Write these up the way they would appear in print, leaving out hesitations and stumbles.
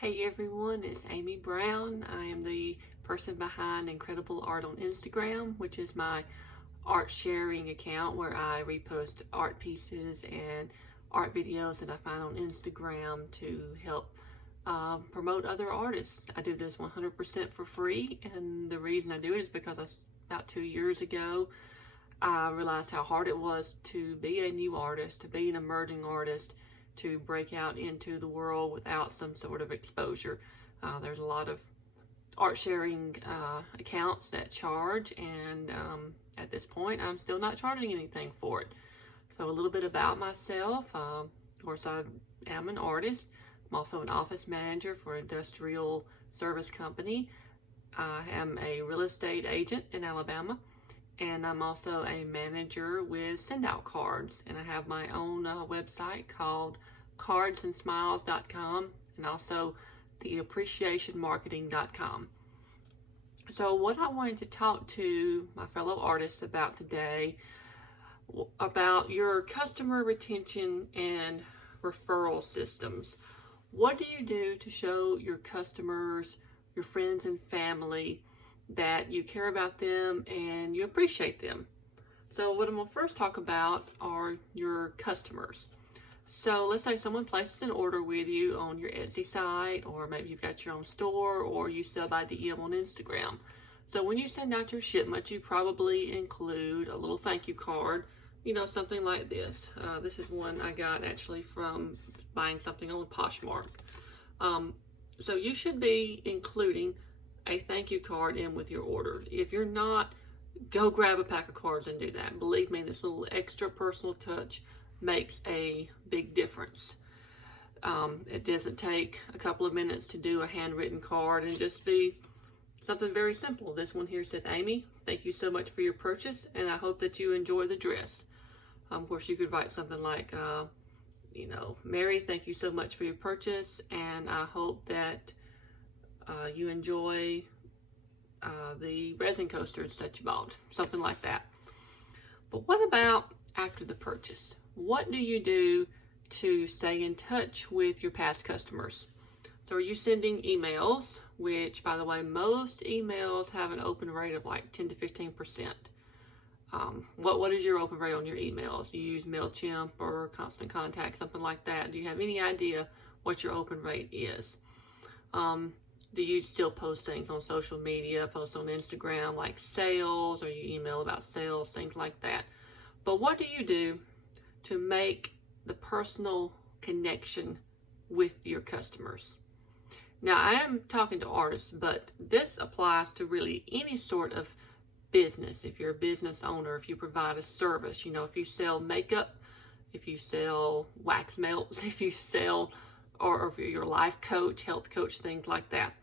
Hey everyone, it's Amy Brown. I am the person behind Incredible Art on Instagram, which is my art sharing account where I repost art pieces and art videos that I find on Instagram to help promote other artists. I do this 100% for free, and the reason I do it is because about 2 years ago I realized how hard it was to be a new artist, to be an emerging artist, to break out into the world without some sort of exposure. There's a lot of art sharing accounts that charge, and at this point I'm still not charging anything for it. So a little bit about myself. Of course, I am an artist. I'm also an office manager for an industrial service company. I am a real estate agent in Alabama, and I'm also a manager with Send Out Cards, and I have my own website called cardsandsmiles.com, and also theappreciationmarketing.com. So what I wanted to talk to my fellow artists about today, about your customer retention and referral systems. What do you do to show your customers, your friends and family, that you care about them and you appreciate them? So what I'm going to first talk about are your customers. So let's say someone places an order with you on your Etsy site, or maybe you've got your own store, or you sell by DM on Instagram. So when you send out your shipment, you probably include a little thank you card, something like this. This is one I got actually from buying something on Poshmark. So you should be including a thank you card in with your order. If you're not, go grab a pack of cards and do that. Believe me, this little extra personal touch makes a big difference. It doesn't take a couple of minutes to do a handwritten card, and just be something very simple. This one here says, Amy, thank you so much for your purchase, and I hope that you enjoy the dress. Of course, you could write something like, Mary, thank you so much for your purchase, and I hope that you enjoy the resin coasters that you bought. Something like that. But what about after the purchase? What do you do to stay in touch with your past customers? So are you sending emails, which, by the way, most emails have an open rate of like 10 to 15%. What is your open rate on your emails? Do you use MailChimp or Constant Contact, something like that? Do you have any idea what your open rate is? Do you still post things on social media, post on Instagram like sales, or you email about sales, things like that? But what do you do to make the personal connection with your customers? Now, I am talking to artists, but this applies to really any sort of business. If you're a business owner, if you provide a service, if you sell makeup, if you sell wax melts, if you sell, or if you're a life coach, health coach, things like that.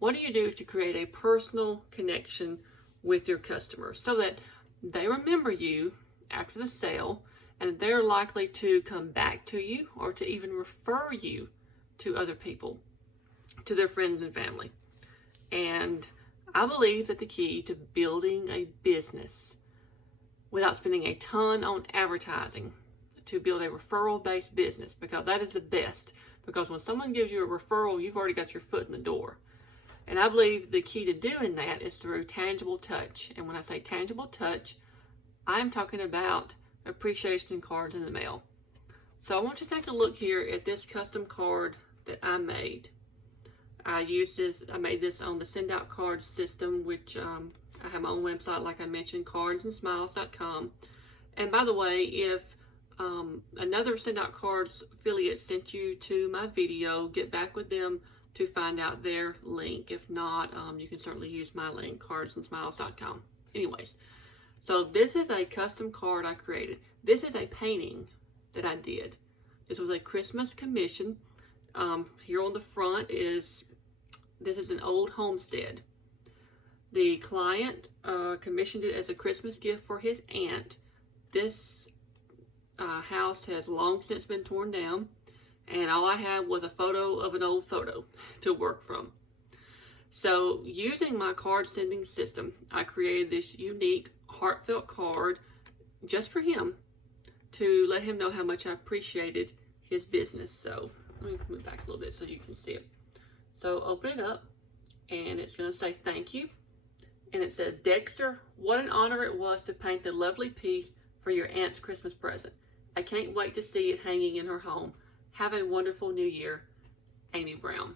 What do you do to create a personal connection with your customers so that they remember you after the sale, and they're likely to come back to you or to even refer you to other people, to their friends and family? And I believe that the key to building a business without spending a ton on advertising, to build a referral-based business, because that is the best. Because when someone gives you a referral, you've already got your foot in the door. And I believe the key to doing that is through tangible touch. And when I say tangible touch, I'm talking about appreciation cards in the mail. So I want you to take a look here at this custom card that I made. I made this on the Send Out Cards system, which I have my own website, like I mentioned, cardsandsmiles.com. And by the way, if another Send Out Cards affiliate sent you to my video, get back with them to find out their link. If not, you can certainly use my link, cardsandsmiles.com. Anyways, so this is a custom card I created. This is a painting that I did. This was a Christmas commission. Here on the front this is an old homestead. The client commissioned it as a Christmas gift for his aunt. This house has long since been torn down, and all I had was a photo of an old photo to work from. So using my card sending system, I created this unique heartfelt card just for him to let him know how much I appreciated his business. So let me move back a little bit so you can see it. So open it up, and it's going to say thank you. And it says, Dexter, what an honor it was to paint the lovely piece for your aunt's Christmas present. I can't wait to see it hanging in her home. Have a wonderful new year, Amy Brown.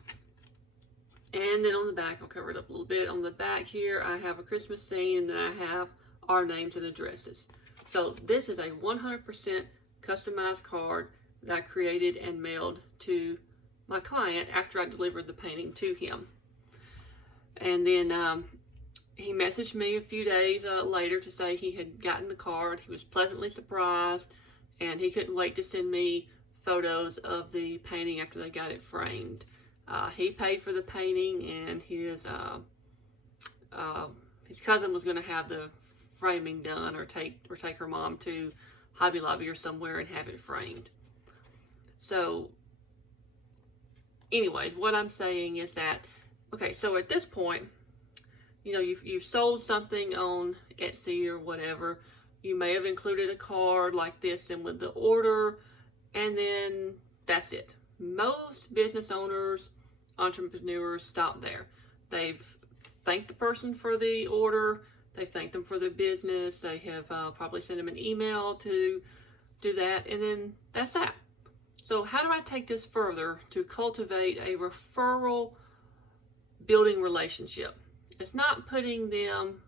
And then on the back, I'll cover it up a little bit. On the back here, I have a Christmas scene, and then I have our names and addresses. So this is a 100% customized card that I created and mailed to my client after I delivered the painting to him. And then he messaged me a few days later to say he had gotten the card. He was pleasantly surprised, and he couldn't wait to send me photos of the painting after they got it framed. He paid for the painting, and his cousin was going to have the framing done, or take her mom to Hobby Lobby or somewhere and have it framed. So, anyways, what I'm saying is that, okay, so at this point, you know, you've sold something on Etsy or whatever. You may have included a card like this in with the order, and then that's it. Most business owners, entrepreneurs stop there. They've thanked the person for the order. They thanked them for their business. They have probably sent them an email to do that, and then that's that. So how do I take this further to cultivate a referral building relationship? It's not putting them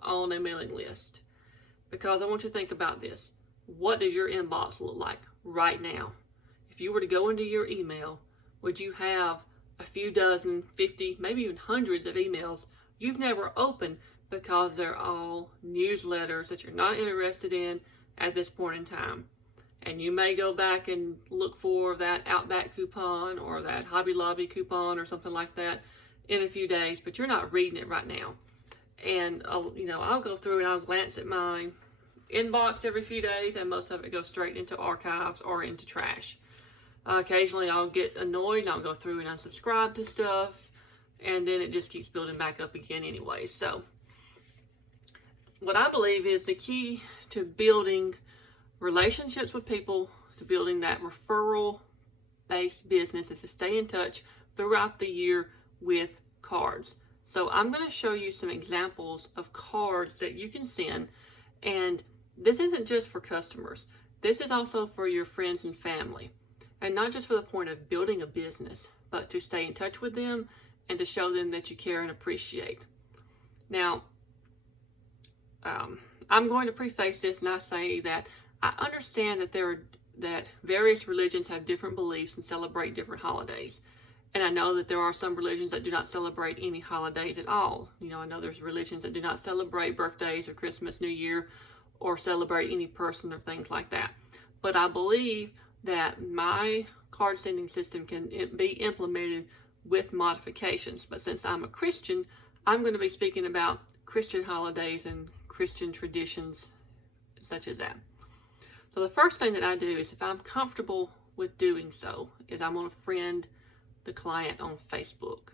on a mailing list, because I want you to think about this. What does your inbox look like right now? If you were to go into your email, would you have a few dozen, 50, maybe even hundreds of emails you've never opened because they're all newsletters that you're not interested in at this point in time? And you may go back and look for that Outback coupon or that Hobby Lobby coupon or something like that in a few days, but you're not reading it right now. And I'll go through and I'll glance at my inbox every few days, and most of it goes straight into archives or into trash. Occasionally I'll get annoyed and I'll go through and unsubscribe to stuff, and then it just keeps building back up again anyway. So what I believe is the key to building relationships with people, to building that referral based business, is to stay in touch throughout the year with cards. So I'm going to show you some examples of cards that you can send, and this isn't just for customers. This is also for your friends and family, and not just for the point of building a business, but to stay in touch with them and to show them that you care and appreciate. Now, I'm going to preface this and I say that I understand that various religions have different beliefs and celebrate different holidays. And I know that there are some religions that do not celebrate any holidays at all. You know, I know there's religions that do not celebrate birthdays or Christmas, New Year, or celebrate any person or things like that. But I believe that my card sending system can be implemented with modifications. But since I'm a Christian, I'm going to be speaking about Christian holidays and Christian traditions such as that. So the first thing that I do is, if I'm comfortable with doing so, is I'm going to friend the client on Facebook.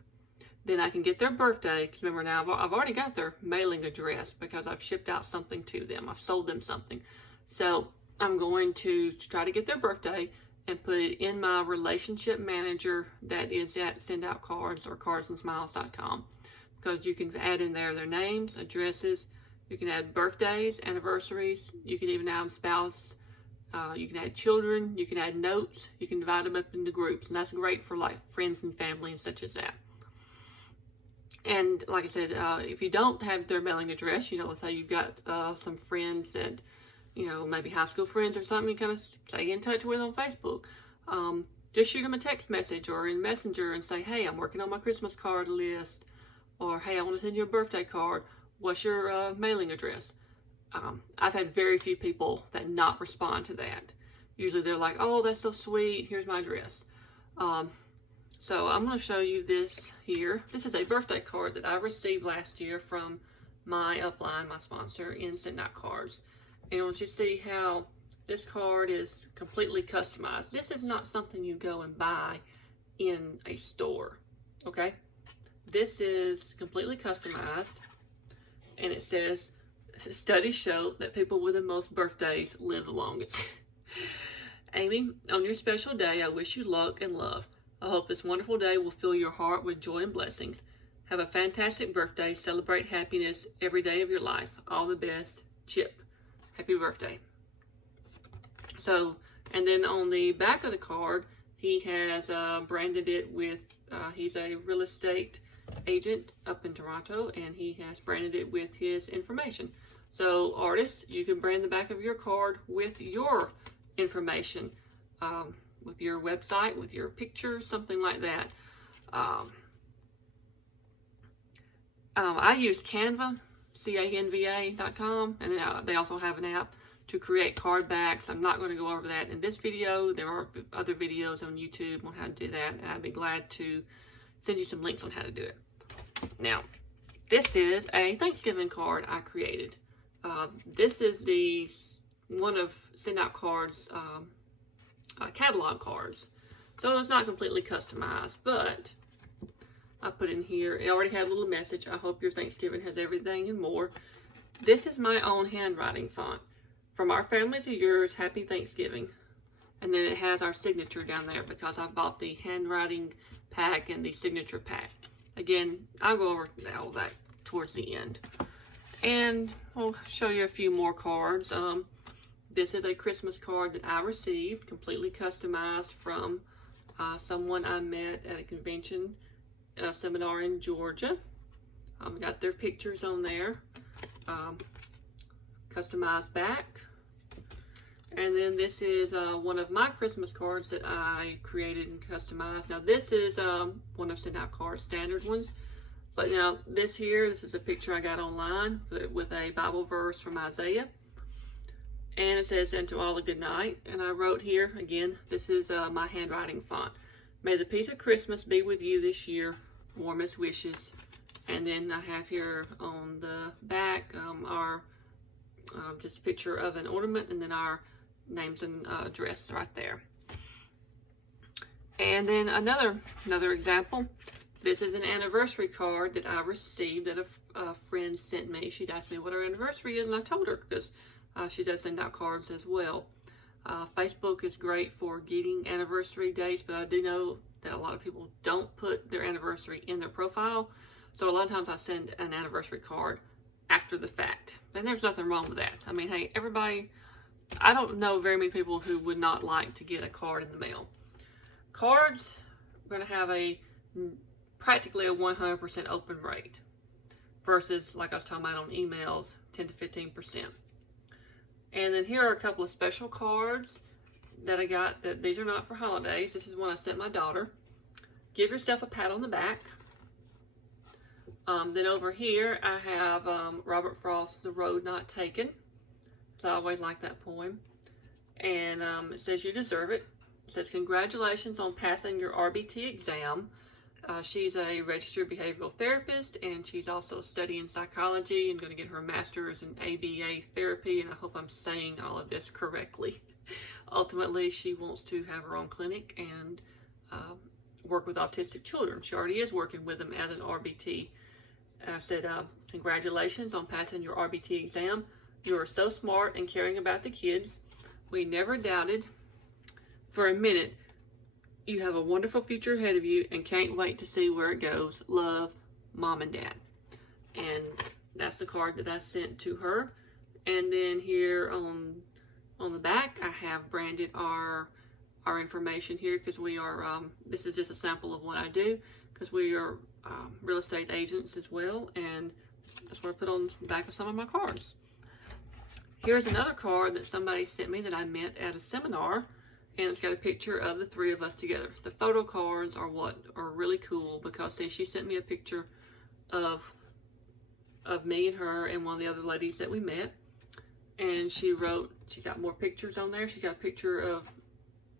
Then I can get their birthday, because remember now I've already got their mailing address because I've shipped out something to them. I've sold them something. So I'm going to try to get their birthday and put it in my relationship manager that is at SendOutCards or cardsandsmiles.com, because you can add in there their names, addresses, you can add birthdays, anniversaries, you can even add spouse, you can add children, you can add notes, you can divide them up into groups, and that's great for like friends and family and such as that. And like I said, if you don't have their mailing address, let's say you've got some friends that, maybe high school friends or something, you kind of stay in touch with on Facebook. Just shoot them a text message or in Messenger and say, hey, I'm working on my Christmas card list, or hey, I want to send you a birthday card. What's your mailing address? I've had very few people that not respond to that. Usually they're like, oh, that's so sweet, here's my address. So I'm going to show you this here. This is a birthday card that I received last year from my upline, my sponsor in SendOutCards. And I want you to see how this card is completely customized. This is not something you go and buy in a store, okay? This is completely customized, and it says, studies show that people with the most birthdays live the longest. Amy, on your special day, I wish you luck and love. I hope this wonderful day will fill your heart with joy and blessings. Have a fantastic birthday. Celebrate happiness every day of your life. All the best, Chip. Happy birthday. So, and then on the back of the card, he has branded it with, he's a real estate agent up in Toronto, and he has branded it with his information. So, artists, you can brand the back of your card with your information, with your website, with your picture, something like that. I use Canva, canva.com, and they also have an app to create card backs. I'm not going to go over that in this video. There are other videos on YouTube on how to do that, and I'd be glad to send you some links on how to do it. Now, this is a Thanksgiving card I created. This is the one of Send Out Cards catalog cards. So it's not completely customized, but I put in here, it already had a little message. I hope your Thanksgiving has everything and more. This is my own handwriting font. From our family to yours, happy Thanksgiving. And then it has our signature down there because I bought the handwriting pack and the signature pack. Again, I'll go over all that towards the end. And I'll show you a few more cards. This is a Christmas card that I received, completely customized from someone I met at a convention seminar in Georgia. Got their pictures on there. Customized back. And then this is one of my Christmas cards that I created and customized. Now this is one of Send Out Cards standard ones. But now this is a picture I got online with a Bible verse from Isaiah. And it says, "And to all a good night." And I wrote here, again, this is my handwriting font. "May the peace of Christmas be with you this year. Warmest wishes." And then I have here on the back our just a picture of an ornament, and then our names and address right there. And then another example. This is an anniversary card that I received that a friend sent me. She'd asked me what her anniversary is, and I told her because she does send out cards as well. Facebook is great for getting anniversary dates, but I do know that a lot of people don't put their anniversary in their profile. So a lot of times I send an anniversary card after the fact. And there's nothing wrong with that. I mean, hey, everybody, I don't know very many people who would not like to get a card in the mail. Cards are going to have practically a 100% open rate versus, like I was talking about on emails, 10 to 15%. And then here are a couple of special cards that I got. These are not for holidays. This is one I sent my daughter. Give yourself a pat on the back. Then over here I have Robert Frost's The Road Not Taken. So I always like that poem. And it says, "You deserve it." It says, "Congratulations on passing your RBT exam." She's a registered behavioral therapist, and she's also studying psychology and going to get her master's in ABA therapy, and I hope I'm saying all of this correctly. Ultimately, she wants to have her own clinic and work with autistic children. She already is working with them as an RBT. I said, "Congratulations on passing your RBT exam. You are so smart and caring about the kids. We never doubted for a minute you have a wonderful future ahead of you and can't wait to see where it goes. Love, Mom and Dad." And that's the card that I sent to her. And then here on the back, I have branded our information here because we are, this is just a sample of what I do because we are real estate agents as well. And that's what I put on the back of some of my cards. Here's another card that somebody sent me that I met at a seminar. And it's got a picture of the three of us together. The photo cards are what are really cool because, see, she sent me a picture of me and her and one of the other ladies that we met. And she got more pictures on there. She got a picture of,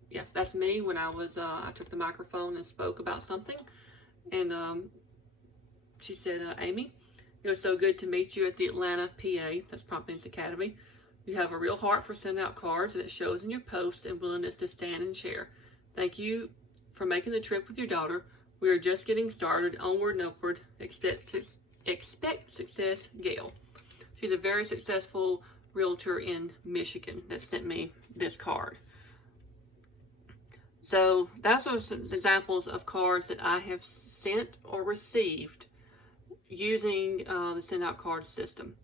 yeah, that's me when I was, I took the microphone and spoke about something. And she said, "Amy, it was so good to meet you at the Atlanta PA, that's Promptings Academy. You have a real heart for sending out cards, and it shows in your posts and willingness to stand and share. Thank you for making the trip with your daughter. We are just getting started. Onward and upward. Expect success, Gail." She's a very successful realtor in Michigan that sent me this card. So those are some examples of cards that I have sent or received using the send out card system.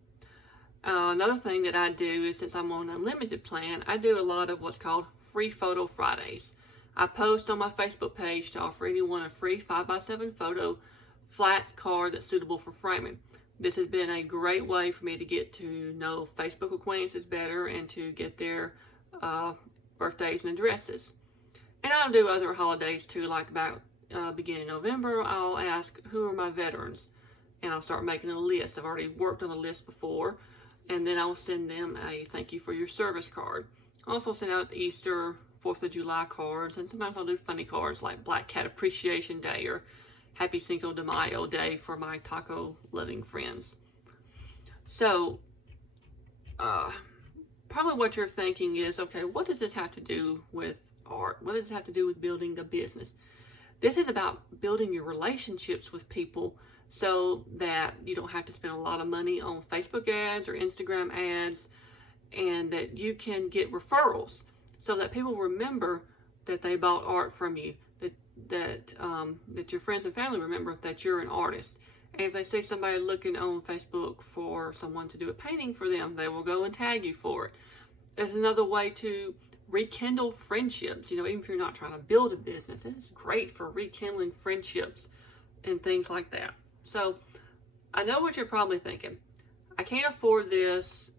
Another thing that I do is, since I'm on an unlimited plan, I do a lot of what's called Free Photo Fridays. I post on my Facebook page to offer anyone a free 5x7 photo flat card that's suitable for framing. This has been a great way for me to get to know Facebook acquaintances better and to get their birthdays and addresses. And I'll do other holidays too, like about beginning of November, I'll ask who are my veterans, and I'll start making a list. I've already worked on a list before, and then I'll send them a thank you for your service card. I also send out Easter, 4th of July cards, and sometimes I'll do funny cards like Black Cat Appreciation Day or Happy Cinco de Mayo Day for my taco loving friends. So, probably what you're thinking is, okay, what does this have to do with art? What does it have to do with building a business? This is about building your relationships with people so that you don't have to spend a lot of money on Facebook ads or Instagram ads, and that you can get referrals so that people remember that they bought art from you, that your friends and family remember that you're an artist. And if they see somebody looking on Facebook for someone to do a painting for them, they will go and tag you for it. There's another way to rekindle friendships. Even if you're not trying to build a business, it's great for rekindling friendships and things like that. So I know what you're probably thinking. I can't afford this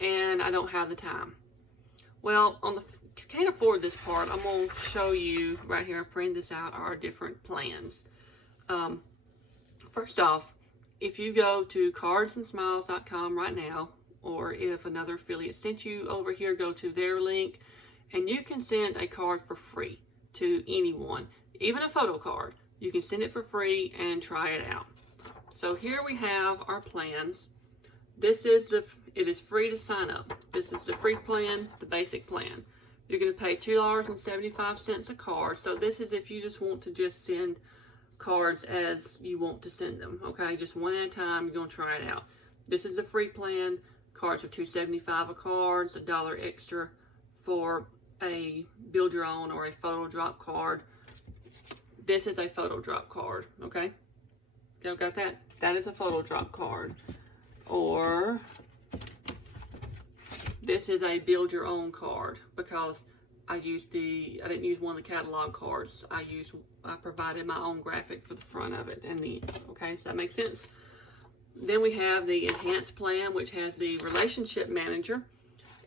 and I don't have the time. Well, can't afford this part, I'm going to show you right here. I printed this out, our different plans. First off, if you go to cardsandsmiles.com right now, or if another affiliate sent you over here, go to their link, and you can send a card for free to anyone, even a photo card. You can send it for free and try it out. So here we have our plans. It is free to sign up. This is the free plan, the basic plan. You're going to pay $2.75 a card. So this is if you just want to just send cards as you want to send them. Okay, just one at a time. You're going to try it out. This is the free plan. Cards are $2.75 a card. It's $1 extra for a build your own or a photo drop card. This is a photo drop card. Okay, y'all got that? That is a photo drop card. Or this is a build your own card, because I didn't use one of the catalog cards. I provided my own graphic for the front of it. Okay, does that make sense? Then we have the enhanced plan, which has the relationship manager,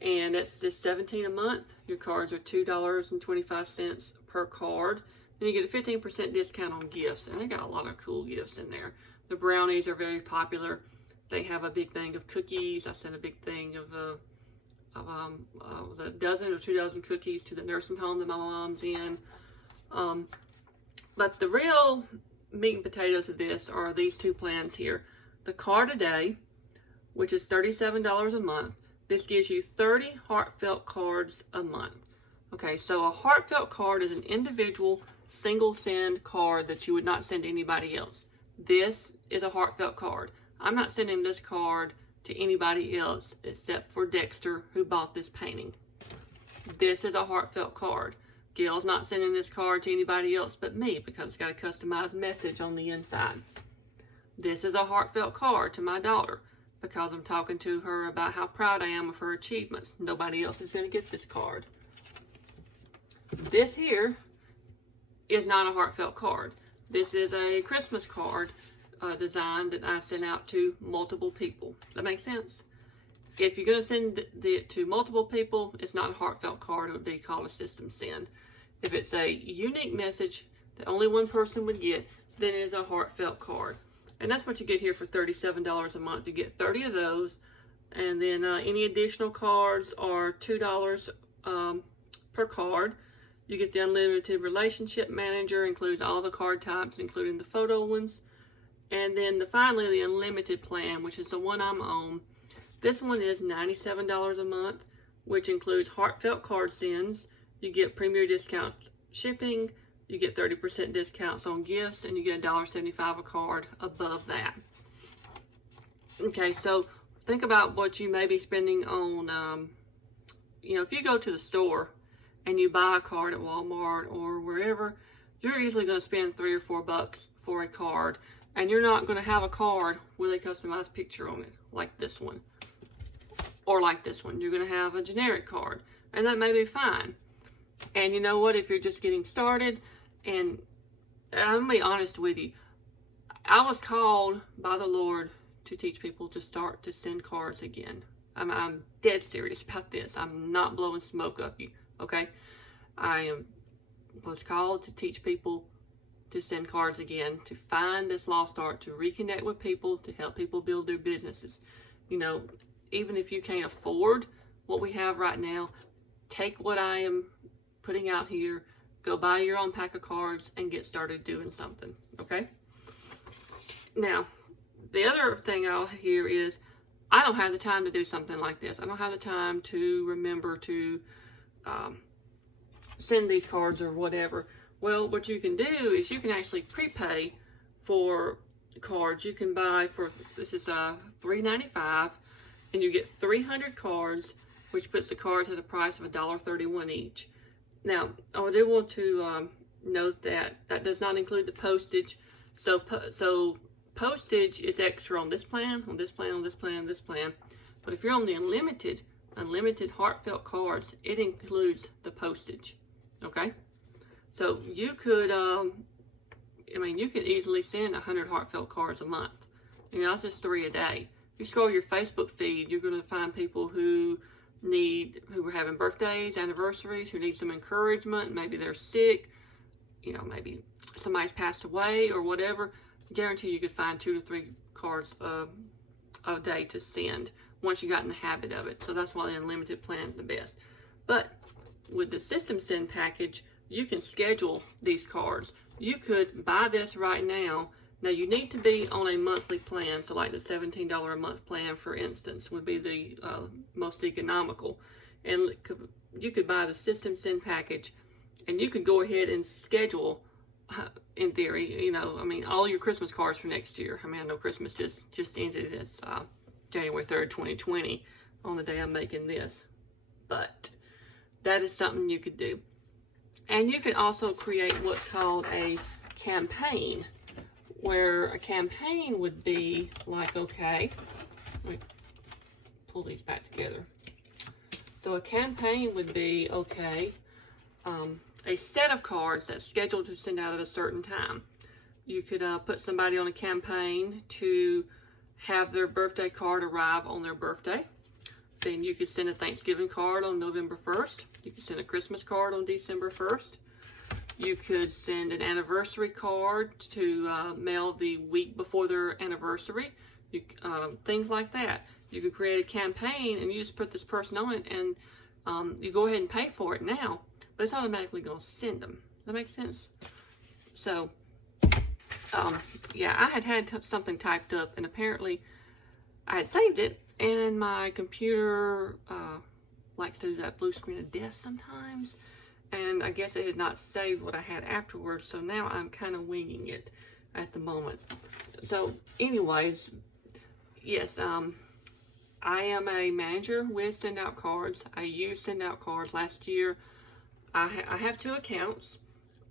and that's just $17 a month. Your cards are $2.25 per card. Then you get a 15% discount on gifts, and they got a lot of cool gifts in there. The brownies are very popular. They have a big thing of cookies. I sent a big thing of a dozen or 2 dozen cookies to the nursing home that my mom's in. But the real meat and potatoes of this are these two plans here. The card a day, which is $37 a month. This gives you 30 heartfelt cards a month. Okay, so a heartfelt card is an individual single send card that you would not send to anybody else. This is a heartfelt card. I'm not sending this card to anybody else except for Dexter, who bought this painting. This is a heartfelt card. Gail's not sending this card to anybody else but me, because it's got a customized message on the inside. This is a heartfelt card to my daughter, because I'm talking to her about how proud I am of her achievements. Nobody else is going to get this card. This here is not a heartfelt card. This is a Christmas card design that I sent out to multiple people. That makes sense? If you're going to send it to multiple people, it's not a heartfelt card. It would be called a system send. If it's a unique message that only one person would get, then it is a heartfelt card. And that's what you get here for $37 a month. You get 30 of those, and then any additional cards are $2 per card. You get the unlimited relationship manager, includes all the card types, including the photo ones. And then finally, the unlimited plan, which is the one I'm on. This one is $97 a month, which includes heartfelt card sends. You get premier discount shipping. You get 30% discounts on gifts, and you get $1.75 a card above that. Okay, so think about what you may be spending on, if you go to the store and you buy a card at Walmart or wherever, you're easily going to spend $3 or $4 for a card, and you're not going to have a card with a customized picture on it like this one or like this one. You're going to have a generic card, and that may be fine. And you know what, if you're just getting started, and I'm going to be honest with you, I was called by the Lord to teach people to start to send cards again. I'm dead serious about this. I'm not blowing smoke up you, okay? Was called to teach people to send cards again, to find this lost art, to reconnect with people, to help people build their businesses. You know, even if you can't afford what we have right now, take what I am putting out here, go buy your own pack of cards, and get started doing something, okay? Now, the other thing I'll hear is, I don't have the time to do something like this. I don't have the time to remember to send these cards or whatever. Well, what you can do is you can actually prepay for cards. You can buy for, this is $3.95, and you get 300 cards, which puts the cards at the price of $1.31 each. Now, I do want to note that that does not include the postage. So postage is extra on this plan, on this plan, on this plan, this plan. But if you're on the unlimited heartfelt cards, it includes the postage. Okay? So you could, you could easily send 100 heartfelt cards a month. You know, that's just 3 a day. If you scroll your Facebook feed, you're going to find people who are having birthdays, anniversaries, who need some encouragement. Maybe they're sick. You know, maybe somebody's passed away or whatever. Guarantee you could find 2 to 3 cards a day to send once you got in the habit of it. So that's why the unlimited plan is the best. But with the System Send package, you can schedule these cards. You could buy this right now. Now you need to be on a monthly plan, so like the $17 a month plan, for instance, would be the most economical. And you could buy the System Send package, and you could go ahead and schedule, in theory, you know, all your Christmas cards for next year. I know Christmas just ended. It's January 3rd, 2020, on the day I'm making this. But that is something you could do. And you can also create what's called a campaign, where a campaign would be like, okay, let me pull these back together. So a campaign would be, okay, a set of cards that's scheduled to send out at a certain time. You could put somebody on a campaign to have their birthday card arrive on their birthday. Then you could send a Thanksgiving card on November 1st. You could send a Christmas card on December 1st. You could send an anniversary card to mail the week before their anniversary. Things like that. You could create a campaign and you just put this person on it, and you go ahead and pay for it now, but it's automatically going to send them. Does that make sense? So, yeah, I had something typed up, and apparently I had saved it, and my computer likes to do that blue screen of death sometimes, and I guess it had not saved what I had afterwards, so now I'm kind of winging it at the moment. So anyways, yes, I am a manager with Send Out Cards. I used Send Out Cards last year. I have 2 accounts.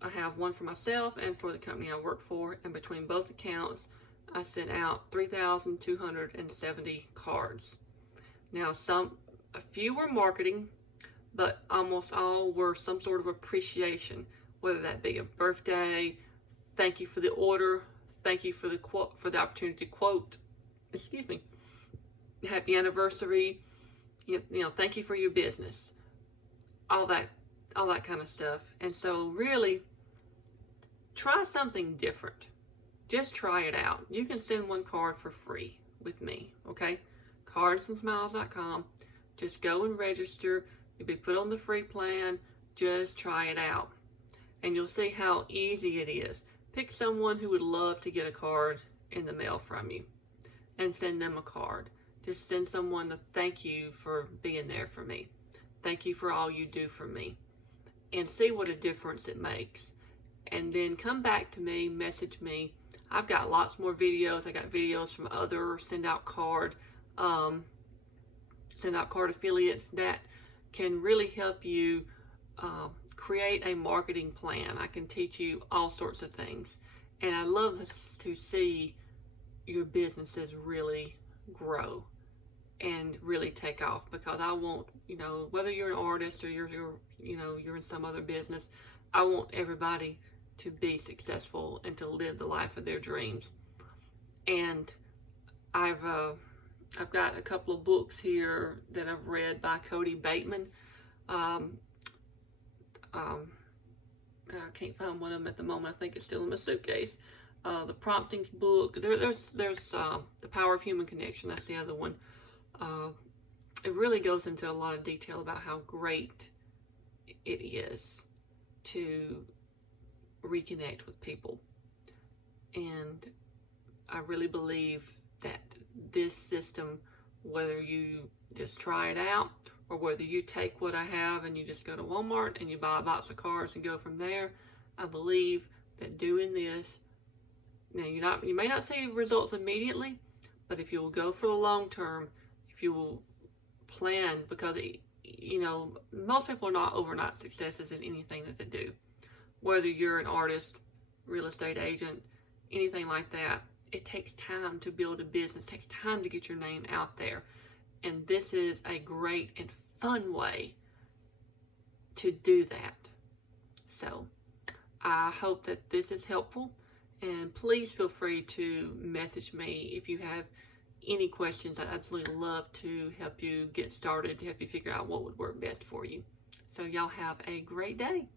I have one for myself and for the company I work for, and between both accounts, I sent out 3,270 cards. Now, a few were marketing, but almost all were some sort of appreciation, whether that be a birthday, thank you for the order, thank you for the opportunity to quote, happy anniversary, you know, thank you for your business, all that kind of stuff. And so really, try something different. Just try it out. You can send 1 card for free with me, okay? Cardsandsmiles.com. Just go and register. You'll be put on the free plan. Just try it out. And you'll see how easy it is. Pick someone who would love to get a card in the mail from you and send them a card. Just send someone a thank you for being there for me. Thank you for all you do for me. And see what a difference it makes. And then come back to me, message me. I've got lots more videos. I got videos from other Send Out Card affiliates that can really help you create a marketing plan. I can teach you all sorts of things. And I love to see your businesses really grow and really take off, because I want, whether you're an artist or you're in some other business, I want everybody to be successful and to live the life of their dreams. And I've got a couple of books here that I've read by Cody Bateman. I can't find one of them at the moment. I think it's still in my suitcase. The Promptings book. There's The Power of Human Connection. That's the other one. It really goes into a lot of detail about how great it is to reconnect with people. And I really believe that this system, whether you just try it out or whether you take what I have and you just go to Walmart and you buy a box of cards and go from there, I believe that doing this, now you may not see results immediately, but if you will go for the long term, if you will plan, because most people are not overnight successes in anything that they do. Whether you're an artist, real estate agent, anything like that, it takes time to build a business. It takes time to get your name out there. And this is a great and fun way to do that. So I hope that this is helpful. And please feel free to message me if you have any questions. I'd absolutely love to help you get started, to help you figure out what would work best for you. So y'all have a great day.